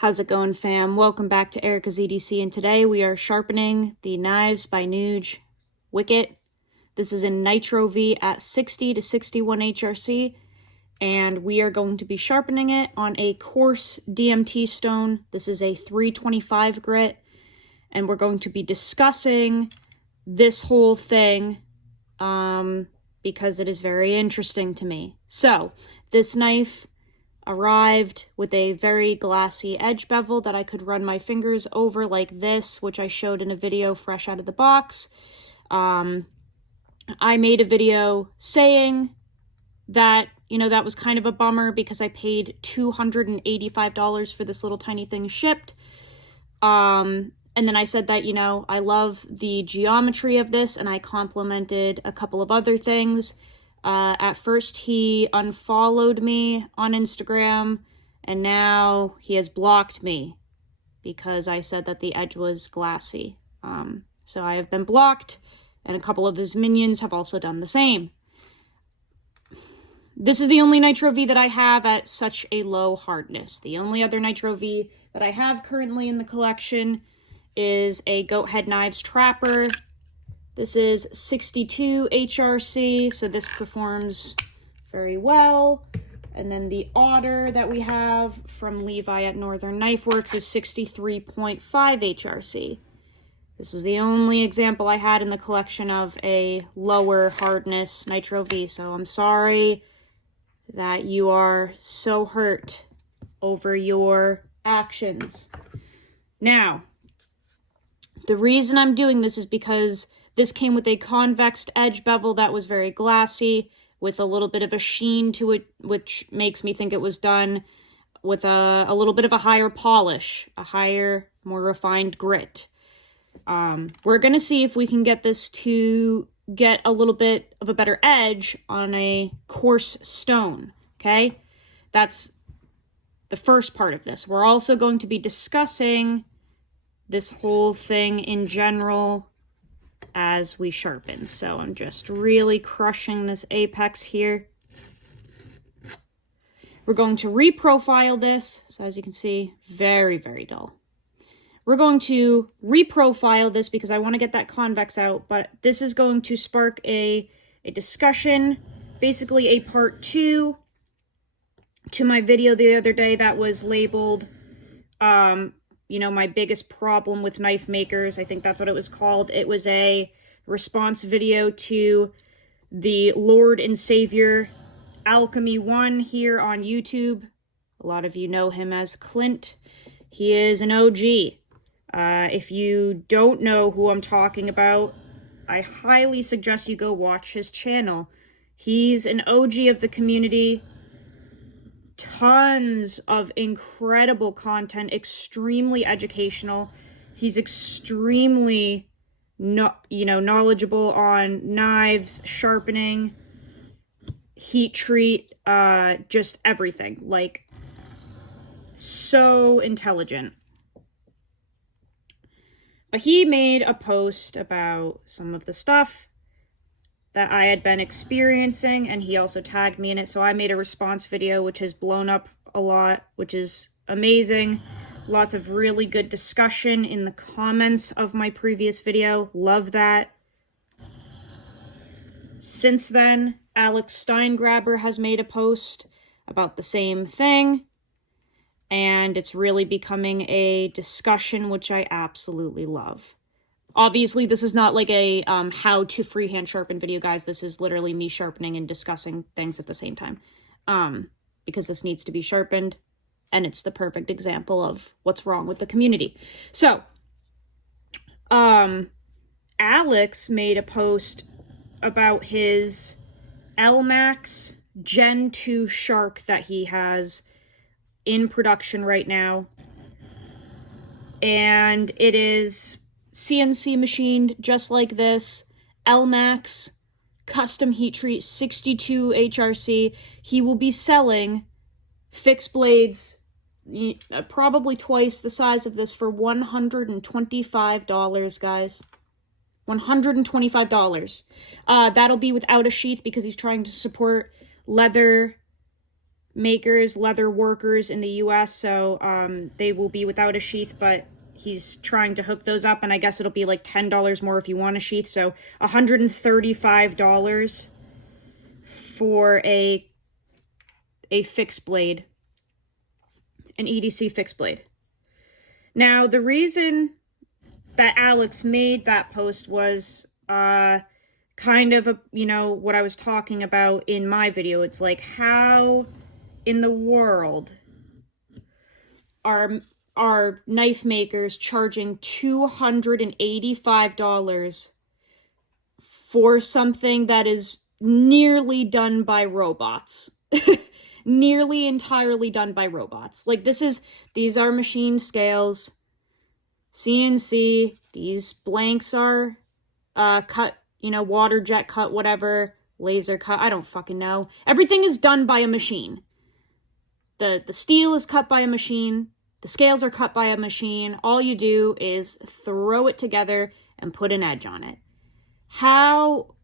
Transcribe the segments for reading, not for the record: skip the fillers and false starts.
How's it going, fam? Welcome back to Erica's EDC, and today we are sharpening the knives by Nuge Wicket. This is in NITRO-V at 60 to 61 HRC, and we are going to be sharpening it on a coarse DMT stone. This is a 325 grit, and we're going to be discussing this whole thing because it is very interesting to me. So, this knife arrived with a very glassy edge bevel that I could run my fingers over like this, which I showed in a video fresh out of the box. I made a video saying that, that was kind of a bummer because I paid $285 for this little tiny thing shipped. And then I said that, I love the geometry of this, and I complimented a couple of other things. At first, he unfollowed me on Instagram, and now he has blocked me because I said that the edge was glassy. So I have been blocked, and a couple of his minions have also done the same. This is the only NITRO-V that I have at such a low hardness. The only other NITRO-V that I have currently in the collection is a Goat Head Knives Trapper. This is 62 HRC, so this performs very well. And then the Otter that we have from Levi at Northern Knife Works is 63.5 HRC. This was the only example I had in the collection of a lower hardness NITRO-V, so I'm sorry that you are so hurt over your actions. Now, the reason I'm doing this is because this came with a convex edge bevel that was very glassy, with a little bit of a sheen to it, which makes me think it was done with a little bit of a higher polish, a higher, more refined grit. We're going to see if we can get this to get a little bit of a better edge on a coarse stone, okay? That's the first part of this. We're also going to be discussing this whole thing in general as we sharpen. So I'm just really crushing this apex here. We're going to reprofile this. So as you can see, very, very dull. We're going to reprofile this because I want to get that convex out, but this is going to spark a discussion, basically a part 2 to my video the other day that was labeled my biggest problem with knife makers. I think that's what it was called. It was a response video to the Lord and Savior Alchemy 1 here on YouTube. A lot of you know him as Clint. He is an OG. If you don't know who I'm talking about, I highly suggest you go watch his channel. He's an OG of the community. Tons of incredible content, extremely educational. He's extremely, knowledgeable on knives, sharpening, heat treat, just everything. Like, so intelligent. But he made a post about some of the stuff that I had been experiencing, and he also tagged me in it, so I made a response video, which has blown up a lot, which is amazing. Lots of really good discussion in the comments of my previous video. Love that. Since then, Alex Steingraber has made a post about the same thing, and it's really becoming a discussion, which I absolutely love. Obviously, this is not like a how to freehand sharpen video, guys. This is literally me sharpening and discussing things at the same time. Because this needs to be sharpened, and it's the perfect example of what's wrong with the community. So, Alex made a post about his LMAX Gen 2 Shark that he has in production right now. And it is CNC machined just like this, LMAX, custom heat treat, 62 HRC. He will be selling fixed blades, probably twice the size of this, for $125, guys. $125. That'll be without a sheath because he's trying to support leather makers, leather workers in the US, so they will be without a sheath, but he's trying to hook those up, and I guess it'll be like $10 more if you want a sheath, so $135 for a fixed blade, an EDC fixed blade. Now, the reason that Alex made that post was kind of, what I was talking about in my video. It's like, how in the world are knife makers charging $285 for something that is nearly done by robots? Nearly entirely done by robots. Like, these are machine scales, CNC, these blanks are cut, water jet cut, whatever, laser cut, I don't fucking know. Everything is done by a machine. The steel is cut by a machine, the scales are cut by a machine. All you do is throw it together and put an edge on it. How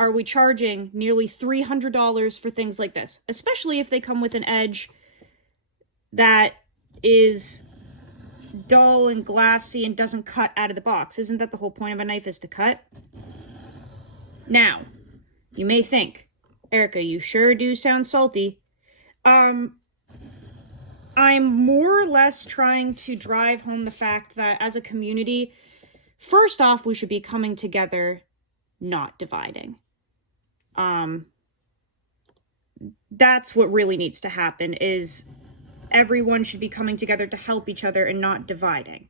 are we charging nearly $300 for things like this? Especially if they come with an edge that is dull and glassy and doesn't cut out of the box. Isn't that the whole point of a knife, is to cut? Now, you may think, Erica, you sure do sound salty. I'm more or less trying to drive home the fact that as a community, first off, we should be coming together, not dividing. That's what really needs to happen, is everyone should be coming together to help each other and not dividing.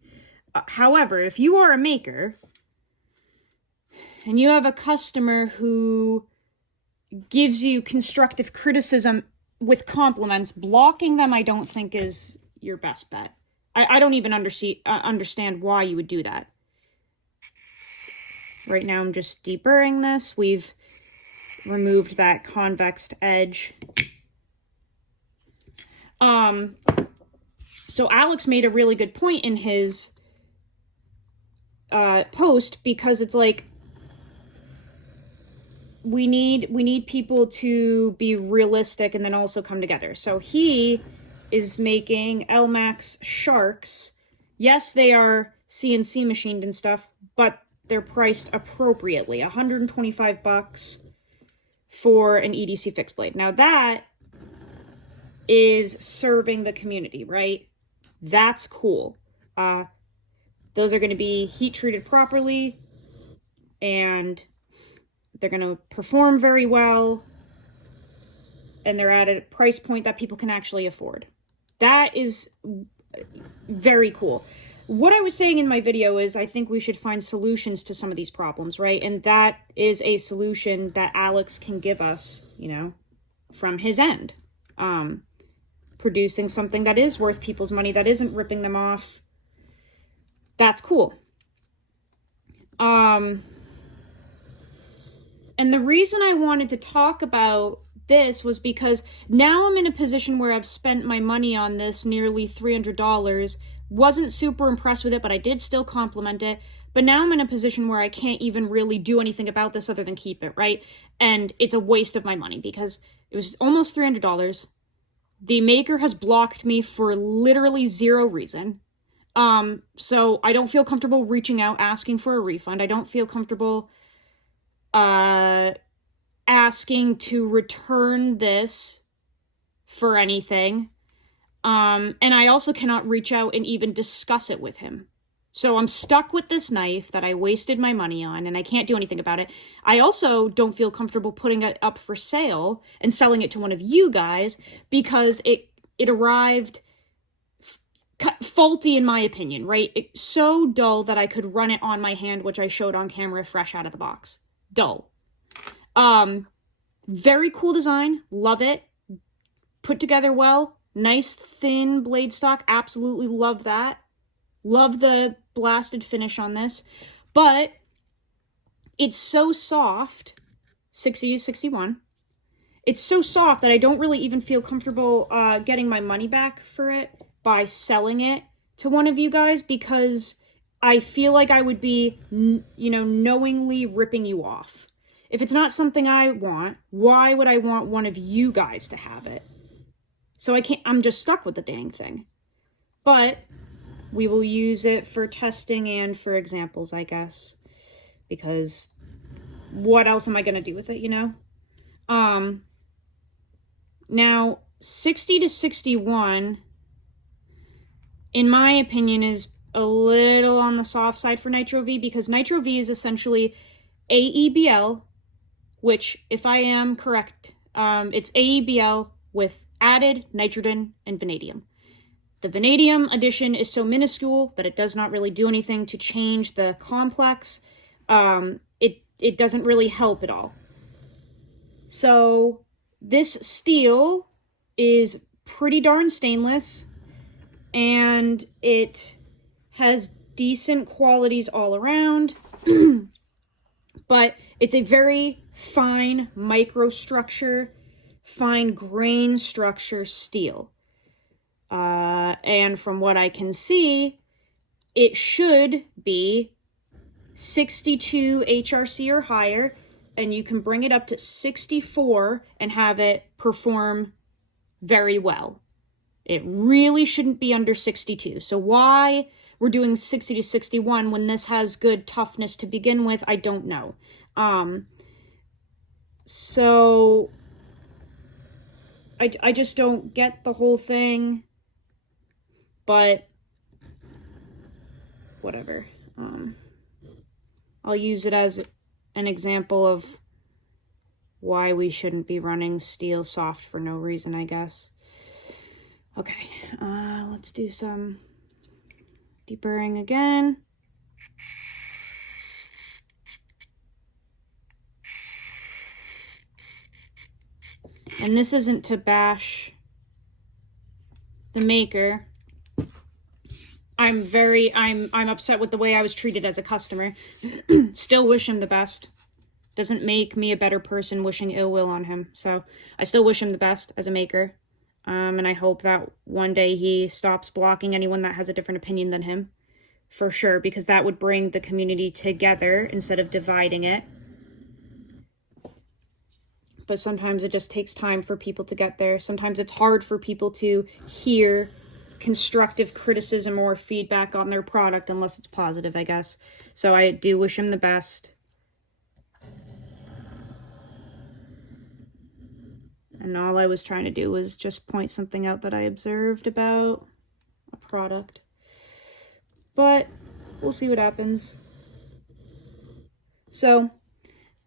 However, if you are a maker and you have a customer who gives you constructive criticism with compliments, blocking them I don't think is your best bet. I don't even understand why you would do that. Right now I'm just deburring this. We've removed that convex edge. So Alex made a really good point in his post, because it's like, we need people to be realistic and then also come together. So he is making LMAX sharks. Yes, they are CNC machined and stuff, but they're priced appropriately. $125 for an EDC fixed blade. Now that is serving the community, right? That's cool. Those are going to be heat treated properly, and they're going to perform very well, and they're at a price point that people can actually afford. That is very cool. What I was saying in my video is I think we should find solutions to some of these problems, right? And that is a solution that Alex can give us, from his end. Producing something that is worth people's money, that isn't ripping them off. That's cool. And the reason I wanted to talk about this was because now I'm in a position where I've spent my money on this, nearly $300. Wasn't super impressed with it, but I did still compliment it. But now I'm in a position where I can't even really do anything about this other than keep it, right? And it's a waste of my money because it was almost $300. The maker has blocked me for literally zero reason. So I don't feel comfortable reaching out, asking for a refund. I don't feel comfortable asking to return this for anything. And I also cannot reach out and even discuss it with him. So I'm stuck with this knife that I wasted my money on, and I can't do anything about it. I also don't feel comfortable putting it up for sale and selling it to one of you guys because it arrived faulty in my opinion, right? It's so dull that I could run it on my hand, which I showed on camera fresh out of the box. Dull. Very cool design. Love it. Put together well. Nice thin blade stock. Absolutely love that. Love the blasted finish on this. But it's so soft. 60-61. It's so soft that I don't really even feel comfortable getting my money back for it by selling it to one of you guys, because I feel like I would be, knowingly ripping you off. If it's not something I want, why would I want one of you guys to have it? So I'm just stuck with the dang thing. But we will use it for testing and for examples, I guess. Because what else am I going to do with it, you know? Now, 60 to 61, in my opinion, is a little on the soft side for NITRO-V, because NITRO-V is essentially AEBL, which, if I am correct, it's AEBL with added nitrogen and vanadium. The vanadium addition is so minuscule that it does not really do anything to change the complex. It doesn't really help at all. So this steel is pretty darn stainless, and it has decent qualities all around, but it's a very fine microstructure, fine grain structure steel. And from what I can see, it should be 62 HRC or higher, and you can bring it up to 64 and have it perform very well. It really shouldn't be under 62. So why we're doing 60 to 61 when this has good toughness to begin with, I don't know. So I just don't get the whole thing, but whatever. I'll use it as an example of why we shouldn't be running steel soft for no reason, I guess. Okay, let's do some deburring again. And this isn't to bash the maker. I'm upset with the way I was treated as a customer. Still wish him the best. Doesn't make me a better person wishing ill will on him. So I still wish him the best as a maker. And I hope that one day he stops blocking anyone that has a different opinion than him. For sure, because that would bring the community together instead of dividing it. But sometimes it just takes time for people to get there. Sometimes it's hard for people to hear constructive criticism or feedback on their product unless it's positive, I guess. So I do wish him the best. And all I was trying to do was just point something out that I observed about a product. But we'll see what happens. So,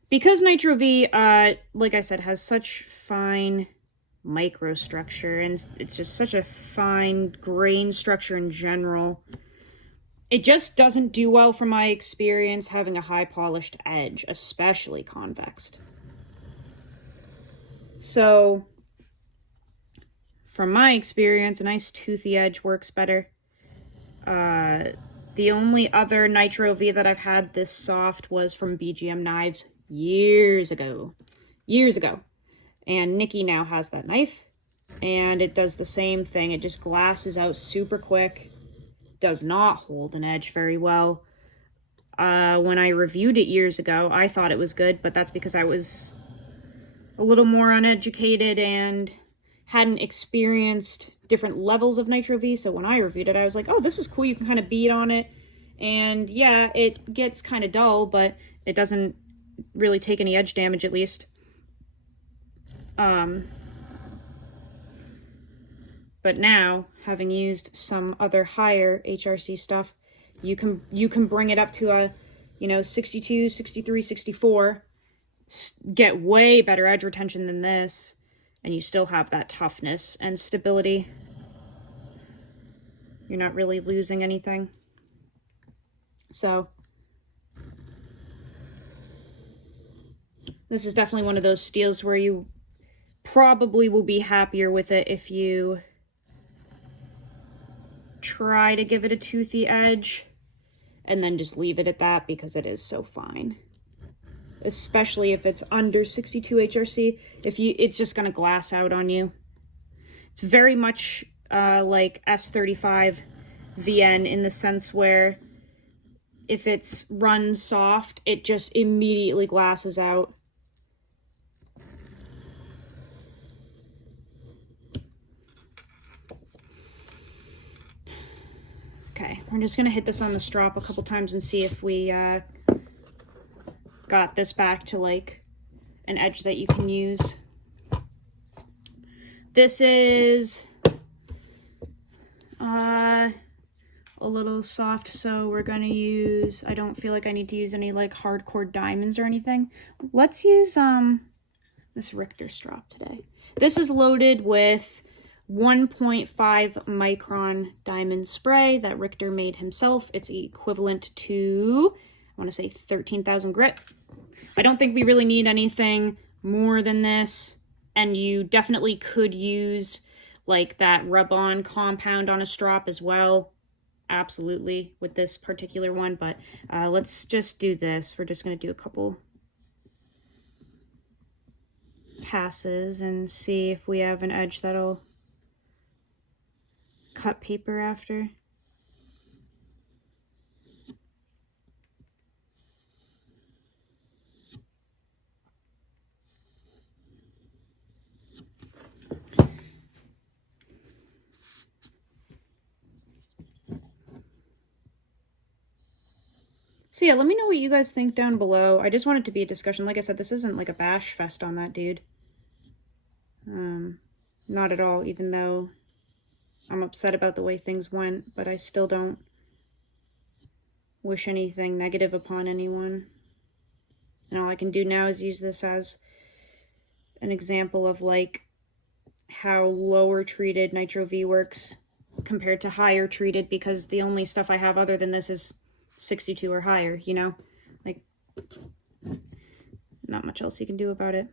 because NITRO-V, like I said, has such fine microstructure, and it's just such a fine grain structure in general, it just doesn't do well from my experience having a high polished edge, especially convexed. So from my experience, a nice toothy edge works better. The only other NITRO-V that I've had this soft was from BGM Knives years ago. And Nikki now has that knife, and it does the same thing. It just glasses out super quick, does not hold an edge very well. When I reviewed it years ago, I thought it was good, but that's because I was a little more uneducated and hadn't experienced different levels of NITRO-V. So when I reviewed it, I was like, oh, this is cool. You can kind of beat on it. And yeah, it gets kind of dull, but it doesn't really take any edge damage, at least. But now, having used some other higher HRC stuff, you can bring it up to a, 62, 63, 64, get way better edge retention than this, and you still have that toughness and stability. You're not really losing anything. So this is definitely one of those steels where you probably will be happier with it if you try to give it a toothy edge and then just leave it at that, because it is so fine. Especially if it's under 62 HRC, it's just going to glass out on you. It's very much like S35 VN in the sense where if it's run soft, it just immediately glasses out. I'm just gonna hit this on the strop a couple times and see if we got this back to like an edge that you can use. This is a little soft, so we're gonna use, I don't feel like I need to use any like hardcore diamonds or anything. Let's use this Richter strop today. This is loaded with 1.5 micron diamond spray that Richter made himself. It's equivalent to, I want to say 13,000 grit. I don't think we really need anything more than this, and you definitely could use like that rub-on compound on a strop as well. Absolutely, with this particular one, but let's just do this. We're just going to do a couple passes and see if we have an edge that'll cut paper after. So yeah, let me know what you guys think down below. I just want it to be a discussion. Like I said, this isn't like a bash fest on that dude. Not at all, even though I'm upset about the way things went, but I still don't wish anything negative upon anyone. And all I can do now is use this as an example of like how lower treated NITRO-V works compared to higher treated, because the only stuff I have other than this is 62 or higher, you know? Like, not much else you can do about it.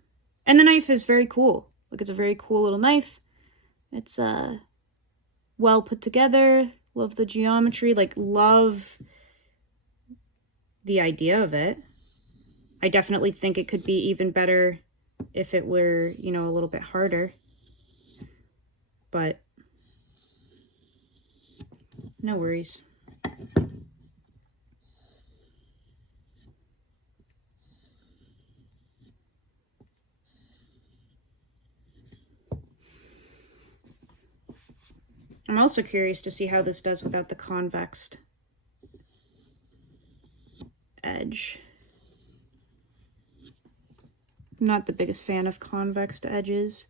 And the knife is very cool. Like, it's a very cool little knife. It's well put together. Love the geometry. Like, love the idea of it. I definitely think it could be even better if it were, you know, a little bit harder. But no worries. I'm also curious to see how this does without the convexed edge. I'm not the biggest fan of convexed edges.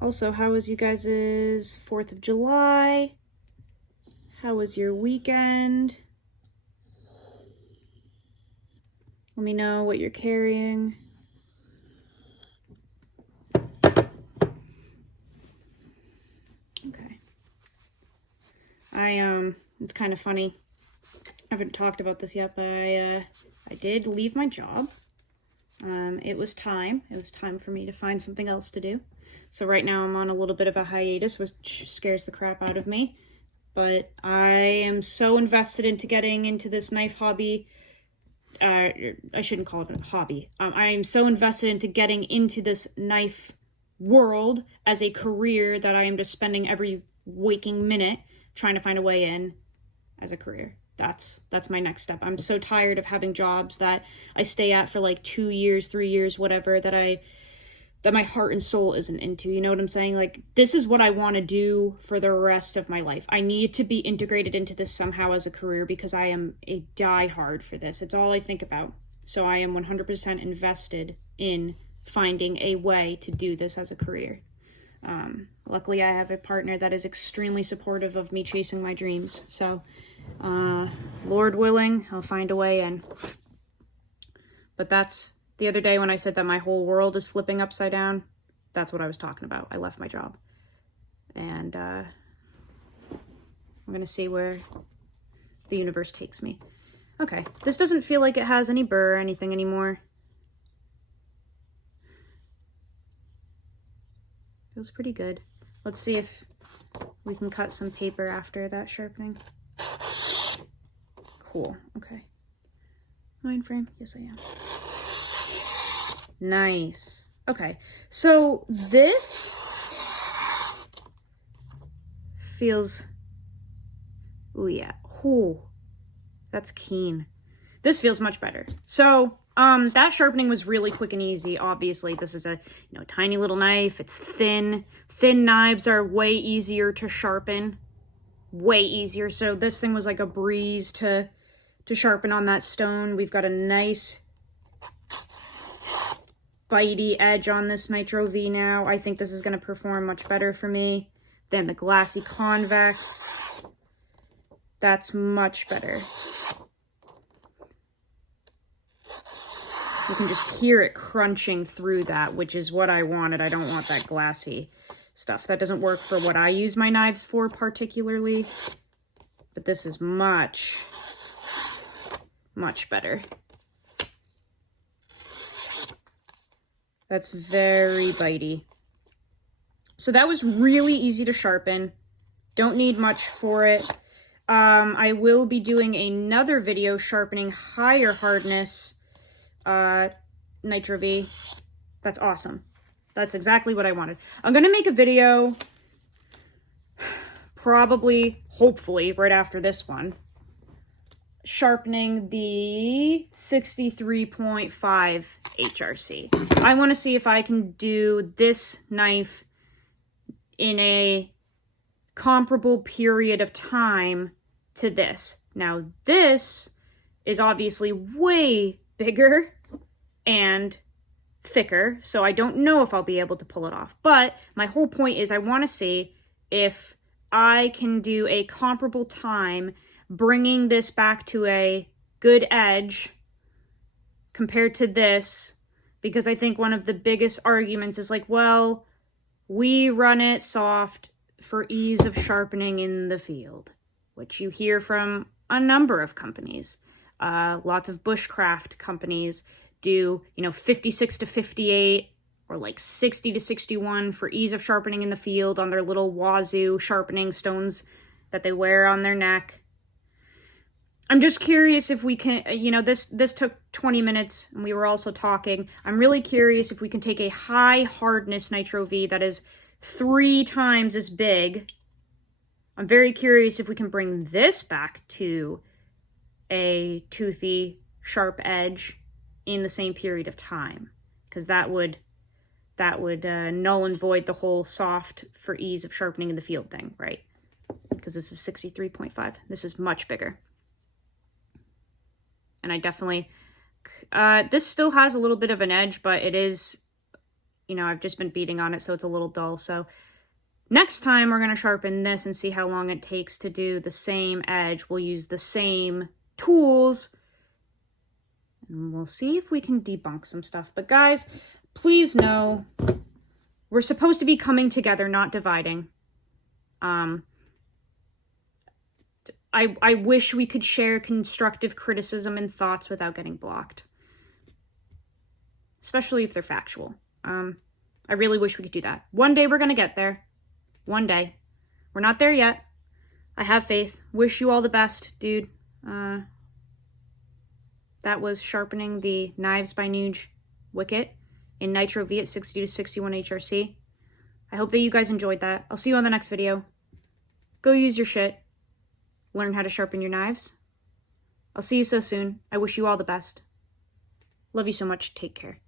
Also, how was you guys' 4th of July? How was your weekend? Let me know what you're carrying. Okay. It's kind of funny. I haven't talked about this yet, but I did leave my job. It was time. It was time for me to find something else to do. So right now I'm on a little bit of a hiatus, which scares the crap out of me. But I am so invested into getting into this knife hobby. I shouldn't call it a hobby. I am so invested into getting into this knife world as a career that I am just spending every waking minute trying to find a way in as a career. That's my next step. I'm so tired of having jobs that I stay at for like 2 years, 3 years, whatever, that my heart and soul isn't into. You know what I'm saying? Like, this is what I want to do for the rest of my life. I need to be integrated into this somehow as a career because I am a diehard for this. It's all I think about. So I am 100% invested in finding a way to do this as a career. Luckily, I have a partner that is extremely supportive of me chasing my dreams. So, Lord willing, I'll find a way in. But that's the other day when I said that my whole world is flipping upside down. That's what I was talking about. I left my job. And I'm going to see where the universe takes me. Okay, this doesn't feel like it has any burr or anything anymore. Feels pretty good. Let's see if we can cut some paper after that sharpening. Cool, okay. Mind frame? Yes, I am. Nice. Okay, so this feels, oh yeah, oh, that's keen. This feels much better. So, that sharpening was really quick and easy. Obviously, this is a, tiny little knife. It's thin. Thin knives are way easier to sharpen. Way easier. So this thing was like a breeze to sharpen on that stone. We've got a nice bitey edge on this NITRO-V now. I think this is going to perform much better for me than the glassy convex. That's much better. You can just hear it crunching through that, which is what I wanted. I don't want that glassy stuff. That doesn't work for what I use my knives for particularly. But this is much, much better. That's very bitey. So that was really easy to sharpen. Don't need much for it. I will be doing another video sharpening higher hardness NITRO-V. That's awesome. That's exactly what I wanted. I'm going to make a video probably, hopefully, right after this one, sharpening the 63.5 HRC. I want to see if I can do this knife in a comparable period of time to this. Now, this is obviously way bigger and thicker, so I don't know if I'll be able to pull it off. But my whole point is I want to see if I can do a comparable time bringing this back to a good edge compared to this, because I think one of the biggest arguments is like, well, we run it soft for ease of sharpening in the field, which you hear from a number of companies. Lots of bushcraft companies do, 56 to 58 or like 60 to 61 for ease of sharpening in the field on their little wazoo sharpening stones that they wear on their neck. I'm just curious if we can, this took 20 minutes and we were also talking. I'm really curious if we can take a high hardness NITRO-V that is 3 times as big. I'm very curious if we can bring this back to a toothy, sharp edge in the same period of time, because that would null and void the whole soft for ease of sharpening in the field thing, right? Because this is 63.5. This is much bigger. And I definitely, this still has a little bit of an edge, but it is, I've just been beating on it, so it's a little dull. So next time we're going to sharpen this and see how long it takes to do the same edge. We'll use the same tools, and we'll see if we can debunk some stuff. But guys, please know, we're supposed to be coming together, not dividing. I wish we could share constructive criticism and thoughts without getting blocked, especially if they're factual. I really wish we could do that. One day we're going to get there. One day. We're not there yet. I have faith. Wish you all the best, dude. That was sharpening the Knives by Nuge Wicket in NITRO-V at 60 to 61 HRC. I hope that you guys enjoyed that. I'll see you on the next video. Go use your shit. Learn how to sharpen your knives. I'll see you so soon. I wish you all the best. Love you so much. Take care.